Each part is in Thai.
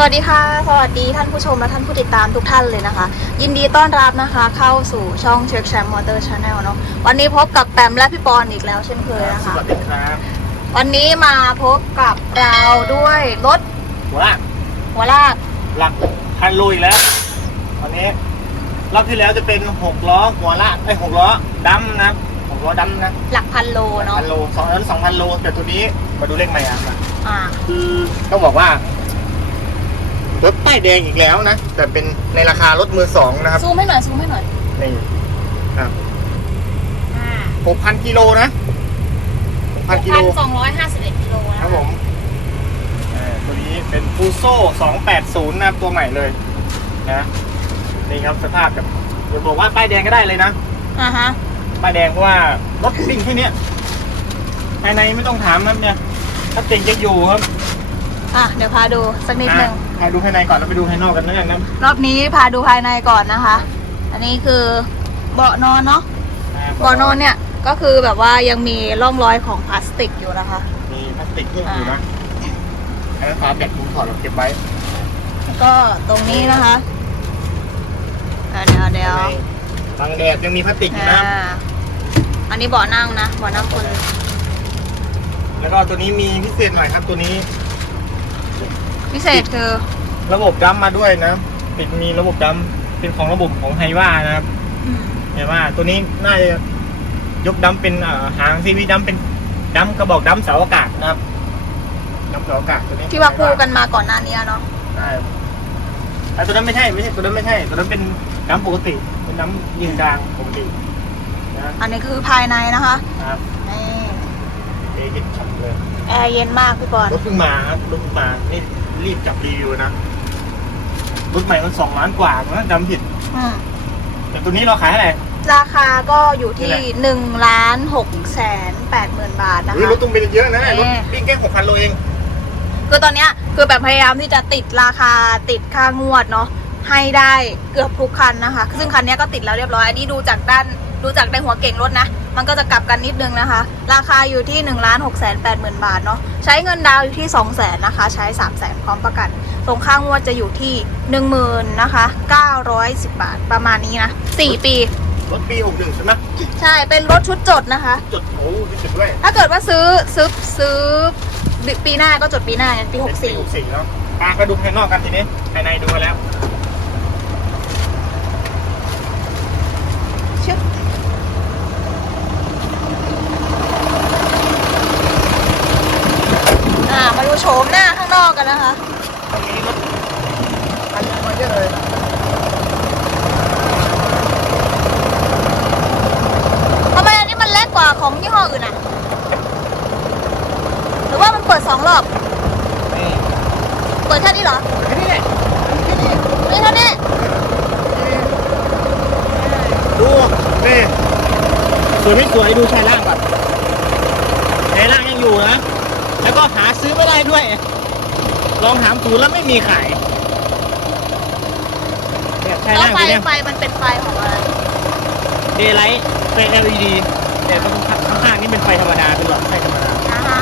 สวัสดีค่ะ สวัสดีท่านผู้ชมและท่านผู้ติดตามทุกท่านเลยนะคะ ยินดีต้อนรับนะคะเข้าสู่ช่องเช็คแชมป์มอเตอร์ชาแนลเนาะวันนี้พบกับแปมและพี่ปอนอีกแล้วเช่นเคยนะสคะ วัสดีครับวันนี้มาพบกับเราด้วยรถหัวลากหัวลากหลักพันลุยแล้ววันนี้รอบที่แล้วจะเป็นหกล้อหัวลากไอ้ยหกล้อดำนะครับหกล้อดำนะหลักพันโลเนาะพันโลสองนั้นสองพันโลแต่ตัวนี้มาดูเลขใหม่อะอ่าคือต้องบอกว่า รถป้ายแดงอีกแล้วนะ แต่เป็นในราคารถมือสองนะครับซูมให้หน่อยซูมให้หน่อยนี่ครับอ่าหกพันกิโลนะหกพันกิโลพันสองร้อยห้าสิบเอ็ดกิโลนะคคะรับผมเอ่อตัวนี้เป็นฟูโซ่280นะครับตัวใหม่เลยนะนี่ครับสภาพแบบเดี๋ยวบอกว่าป้ายแดงก็ได้เลยนะ อ่าฮะป้ายแดงเพราะว่ารถวิ่งแค่เนี้ยภายในไม่ต้องถามนะครับเนี่ยถ้าเต็งจะอยู่ครับ อะเดี๋ยวพาดูสักนิดนึงอะ ให้ดูภายในก่อนแล้วไปดูภายนอกกันแล้วกันนะรอบนี้พาดูภายในก่อนนะคะ อันนี้คือเบาะนอนเนาะเบาะนอนเนี่ยก็คือแบบว่ายังมีร่องรอยของพลาสติกอยู่นะคะ มีพลาสติกเครื่องอยู่นะอันนั้นฝาแบตผมถอดเราเก็บไว้แล้วก็ตรงนี้นะคะเดี๋ยวเดี๋ยวเดี๋ยวบังแดดยังมีพลาสติกอยู่อ่านะอันนี้เบาะนั่งนะเบาะนั่งคน แล้วก็ตัวนี้มีพิเศษหน่อยครับตัวนี้ พิเศษคือระบบดัมมาด้วยนะติดมีระบบดัมเป็นของระบบของไฮว่านะครับอืมไฮว่าตัวนี้น่าจะยกดัมเป็นเอ่อหางซีวีดัมเป็นดัมกระบอกดัมเสาอากาศนะครับดัมเสาอากาศตัวนี้ที่ว่าคู่กันมาก่อนหน้านี้เนาะใช่แต่ตัวนั้นไม่ใช่ไม่ใช่ตัวนั้นไม่ใช่ ตัวนั้นเป็นดัมปกติ เป็นดัมยืนกลางปกตินะอันนี้คือภายในนะคะครับนี่เอเย็นฉ่ำเลยแอร์เย็นมากพี่บอลรถเพิ่งมาครับรถเพิ่งมานี่ รีบจับรีวิวนะรถใหม่มันสองล้านกว่านะจำผิด อืมแต่ตัวนี้เราขายเท่าไหร่ ราคาก็อยู่ที่นี่แหละ หนึ่งล้านหกแสนแปดหมื่นบาทนะเฮ้ยคะ รถตุ้งเป็นเยอะนะเอ๊ะรถวิ่งแค่หกพันโลเอง คือตอนเนี้ยคือแบบพยายามที่จะติดราคาติดค่างวดเนาะให้ได้เกือบทุกคันนะคะ ซึ่งคันเนี้ยก็ติดแล้วเรียบร้อย อันนี้ดูจากด้านดูจากในหัวเก่งรถนะ มันก็จะกลับกันนิดนึงนะคะ ราคาอยู่ที่1นึ่งล้านหกแสนแปดหมื่นบาทเนาะใช้เงินดาวน์อยู่ที่2องแสนนะคะ ใช้3ามแสนพร้อมประกันส่งค่างวดจะอยู่ที่1 0,000นะคะ910 บาทประมาณนี้นะ4ปีรถปีหกหนึ่งใช่ไหมใช่เป็นรถชุดจดนะคะ จดโอ้ยจดด้วยถ้าเกิดว่าซื้อซื้อซื้อปีหน้าก็จดปีหน้าไงปีหกสี่64เนาะอะก็ดูภายนอกกันทีนี้ภายในดูมาแล้ว ชึบอ่า มาดูโฉมหน้าข้างนอกกันนะคะตรงนี้รถคันนี้มาเยอะเลยทำไมอันนี้มันเล็กกว่าของยี่ห้ออื่นอะ หรือว่ามันเปิดสองรอบนี่เปิดแค่นี้เหรอ แค่นี้แหละแค่นี้นี่เท่านี้ดูนี่สวยไม่สวยดูชายล่างก่อนชายล่างยังอยู่นะ แล้วก็หาซื้อไม่ได้ด้วย ลองถามศูนย์แล้วไม่มีขายเนี่ยชายแล้วล่างไฟตัวเนี้ยไฟมันเป็นไฟของอะไรเดย์ไลท์ไฟ LED แต่ตรงข้างๆนี่เป็นไฟธรรมดาเป็นหลอดไฟธรรมดา อ่าฮะ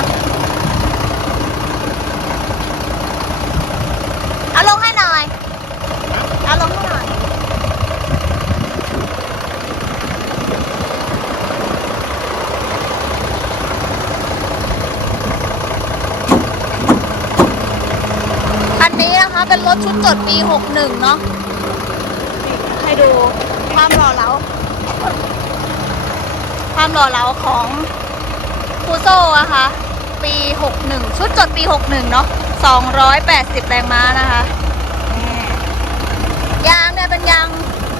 เอาลงให้หน่อยเอาลงให้หน่อย อันนี้นะคะเป็นรถชุดจดปี 61 เนาะให้ดูความหล่อเหลา ความหล่อเหลาของฟูโซ่อะคะปี 61 ชุดจดปี 61 เนาะ280 แรงม้านะคะยางเนี่ยเป็นยาง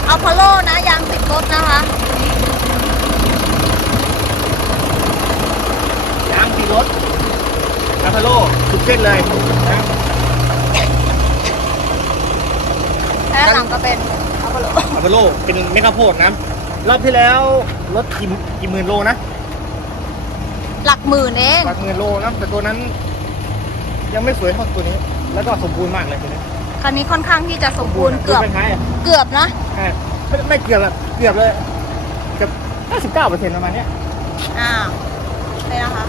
อัลพาโลนะยางติดรถนะคะยางสีรถคาทาโลทุกเส้นเลยนะ และด้านหลังก็เป็นอัลพาโลคาทาโลเป็นเมกะโพดนะรอบที่แล้วรถกี่กี่หมื่นโลนะหลักหมื่นเองหลักหมื่นโลนะแต่ตัวนั้น ยังไม่สวยเท่าตัวนี้ แล้วก็สมบูรณ์มากเลยตัวนี้คันนี้ค่อนข้างที่จะสมบูรณ์เกือบไม่ท้ายอะเกือบนะใช่ไม่ไม่เกือบอะเกือบเลยเกือบ99เปอร์เซ็นต์ประมาณเนี้ยอ้าวเลยนะคะ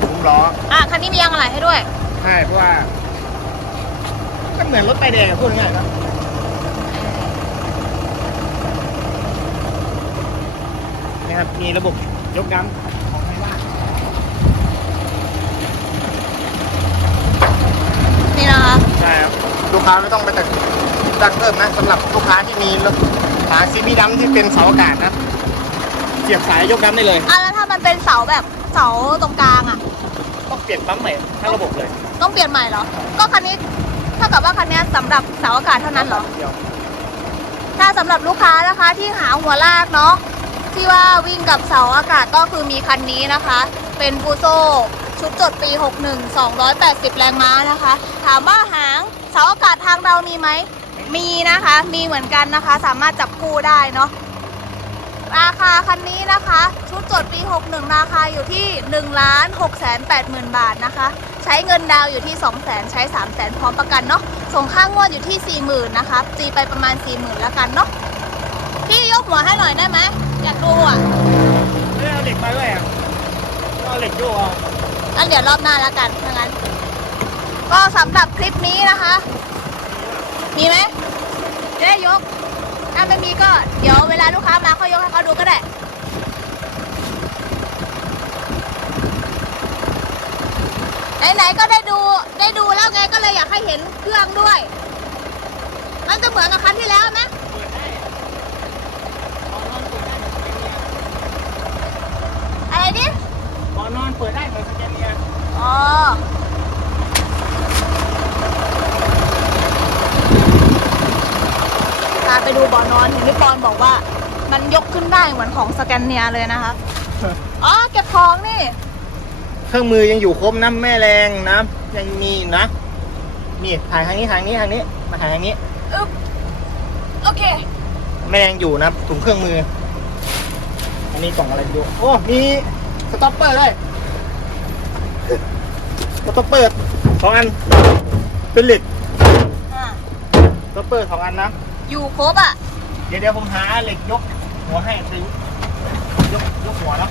ผมล้ออะคันนี้มียางอะไรให้ด้วยมใช่เพราะว่า ก็เหมือนรถไฟแดงอะพูดง่ายๆครับนี่ครับ มีระบบยกน้ำของไทยบ้านนี่นะคะใช่ครับลูกค้าไม่ต้องไปตัดตังเพิ่มนะสำหรับลูกค้าที่มีหางซีมีดำที่เป็นเสาอากาศนะเสียบสายยกน้ำได้เลย อะแล้วถ้ามันเป็นเสาแบบเสาตรงกลางอะ ต้องเปลี่ยนปั๊มใหม่ทั้งระบบเลย ต้องเปลี่ยนใหม่เหรอ ก็คันนี้ เท่ากับว่าคันนี้สำหรับเสาอากาศเท่านั้นเหรอดียวถ้าสำหรับลูกค้านะคะที่หาหัวลากเนาะที่ว่าวิ่งกับเสาอากาศก็คือมีคันนี้นะคะ เป็นฟูโซชุดจดปี 61 280 แรงม้านะคะ ถามว่าหางเสาอากาศทางเรามีไหม มีนะคะ มีเหมือนกันนะคะ สามารถจับคู่ได้เนาะ ราคาคันนี้นะคะ ชุดจดปี 61 ราคาอยู่ที่1ล้าน6แสน8หมื่นบาทนะคะ ใช้เงินดาวน์อยู่ที่ 2 0 0แสนใช้ 3 0 0แสนพร้อมประกันเนาะส่งค่างวดอยู่ที่ 40,000นะคะตีไปประมาณ 40,000แล้วกันเนาะพี่ยกหัวให้หน่อยได้ไหมอยากดูอะไม่ได้เอาเหล็กมาด้วยอะต้องเอาเหล็กโยกเอางั้นเดี๋ยวรอบหน้าแล้วกันถ้างั้น ก็สำหรับคลิปนี้นะคะ มีไหมจะได้ยกถ้าไม่มีก็เดี๋ยวเวลาลูกค้ามาเขายกให้เขาดูก็ได้ ไหนๆก็ได้ดูได้ดูแล้วไงก็เลยอยากให้เห็นเครื่องด้วย มันจะเหมือนกับคันที่แล้วไหมเปิดได้ตอนนอนเปิดได้เหมือนสแกนเนียอะไรดิตอนนอนเปิดได้เหมือนสแกนเนียอ๋อพาไปดูบ่อนอนเห็นพี่ปอนบอกว่า มันยกขึ้นได้เหมือนของสแกนเนียเลยนะคะ อ๋อเก็บของนี่ เครื่องมือยังอยู่ครบนะแม่แรงนะยังมีนะนี่ถ่ายทางนี้ทางนี้ทางนี้มาถ่ายทางนี้อึ๊บโอเค แม่แรงอยู่นะถุงเครื่องมือ อันนี้กล่องอะไรไม่รู้โอ้มีสต็อปเปอร์ด้วยสต็อปเปอร์สองอันเป็นเหล็กอ่าสต็อปเปอร์สองอันนะอยู่ครบอะ เดี๋ยวเดี๋ยวผมหาเหล็กยกหัวให้จะยกยกหัวแล้ว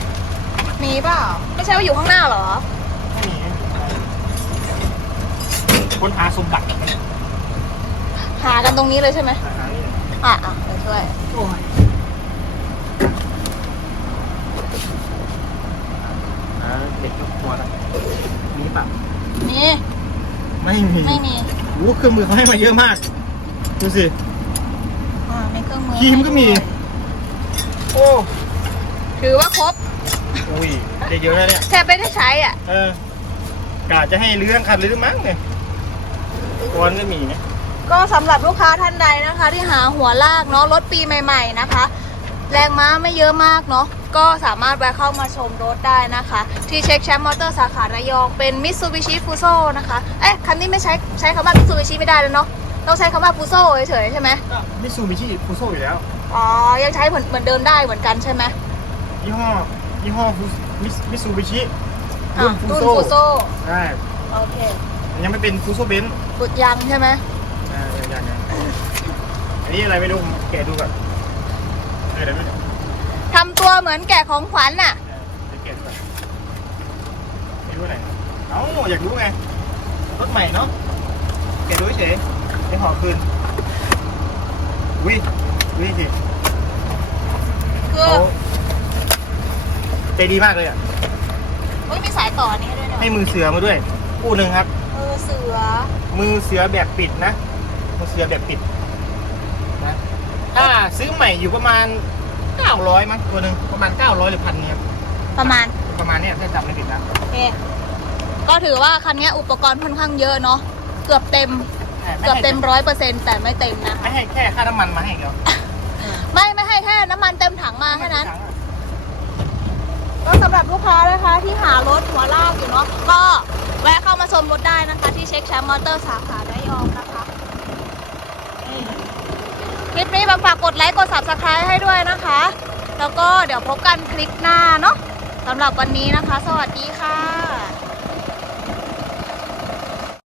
มีเปล่าไม่ใช่ว่าอยู่ข้างหน้าเหรอไม่มีคนหาสมบัติหากันตรงนี้เลยใช่ไหมหานี่อะอะเดี๋ยวช่วยโอ้ยหาเหล็กยกหัวแล้วมีปะมีไม่มีไม่มีโอ้เครื่องมือเขาให้มาเยอะมาก ดูสิ อ่าในเครื่องมือครีมก็มี โอ้ถือว่าครบ อุ้ยได้เยอะแล้วเนี่ย แทบไม่ได้ใช้อะ เออกะจะให้เรื่องขัดหรือมั้งเนี่ยกวนก็มีนะ ก็สำหรับลูกค้าท่านใดนะคะ ที่หาหัวลากเนาะรถปีใหม่ ๆนะคะ แรงม้าไม่เยอะมากเนาะก็สามารถแวะเข้ามาชมรถได้นะคะ ที่เช็คแชมป์มอเตอร์สาขาระยองเป็นมิ t ซูบิชิฟูโซนะคะ เอ๊ะคันนี้ไม่ใช้ใช้คำว่ามิ t ซูบิชิไม่ได้แล้วเนาะต้องใช้คำว่าฟูโซเฉยๆใช่ไหมก็มิซูบิชิฟูโซอยู่แล้ว อ๋อ ยังใช้เหมือนเหมือนเดิมได้เหมือนกันใช่ไหมยี่ห้อ ยี่ห้อมิซูบิชิอะรุ่นฟูโซใช่โอเคยังไม่เป็นฟูโซเบนซ์บุดยังใช่ไหมอ่าอย่างอย่างอันนี้อะไรไม่รู้ผมแกะดูก่อนเออเดี๋ยวไม่เดี๋ยวทำตัวเหมือนแก่ของขวัญน่ะ เดี๋ยวแกะดูก่อนไม่รู้อะไรเอ้าอยากรู้ไงรถใหม่เนาะแกะดูเฉยๆไม่ห่อคืนอุ้ยดูนี่สิคือ เขา ใจดีมากเลยอะเฮ้ยมีสายต่อนี้ด้วยเนาะให้มือเสือมาด้วยคู่หนึ่งครับเออเสือมือเสือแบบปิดนะมือเสือแบบปิดนะถ้าซื้อใหม่อยู่ประมาณ 900มั้งตัวหนึ่งประมาณ 900หรือพันเนี่ยครับประมาณประมาณเนี้ยถ้าจำไม่ผิดนะโอเคก็ถือว่าคันนี้อุปกรณ์ค่อนข้างเยอะเนาะเกือบเต็มเกือบเต็มร้อยเปอร์เซ็นต์แต่ไม่เต็มนะไม่ให้แค่ค่าน้ำมันมาให้เดียวไม่ไม่ให้แค่น้ำมันเต็มถังมาแค่นั้น ก็สำหรับลูกค้านะคะที่หารถหัวลากอยู่เนาะก็แวะเข้ามาชมรถได้นะคะ ที่เช็คแชมป์มอเตอร์สาขาระยองนะคะคลิปนี้บางฝากกดไลค์กด subscribe ให้ด้วยนะคะ แล้วก็เดี๋ยวพบกันคลิปหน้าเนาะสำหรับวันนี้นะคะ สวัสดีค่ะ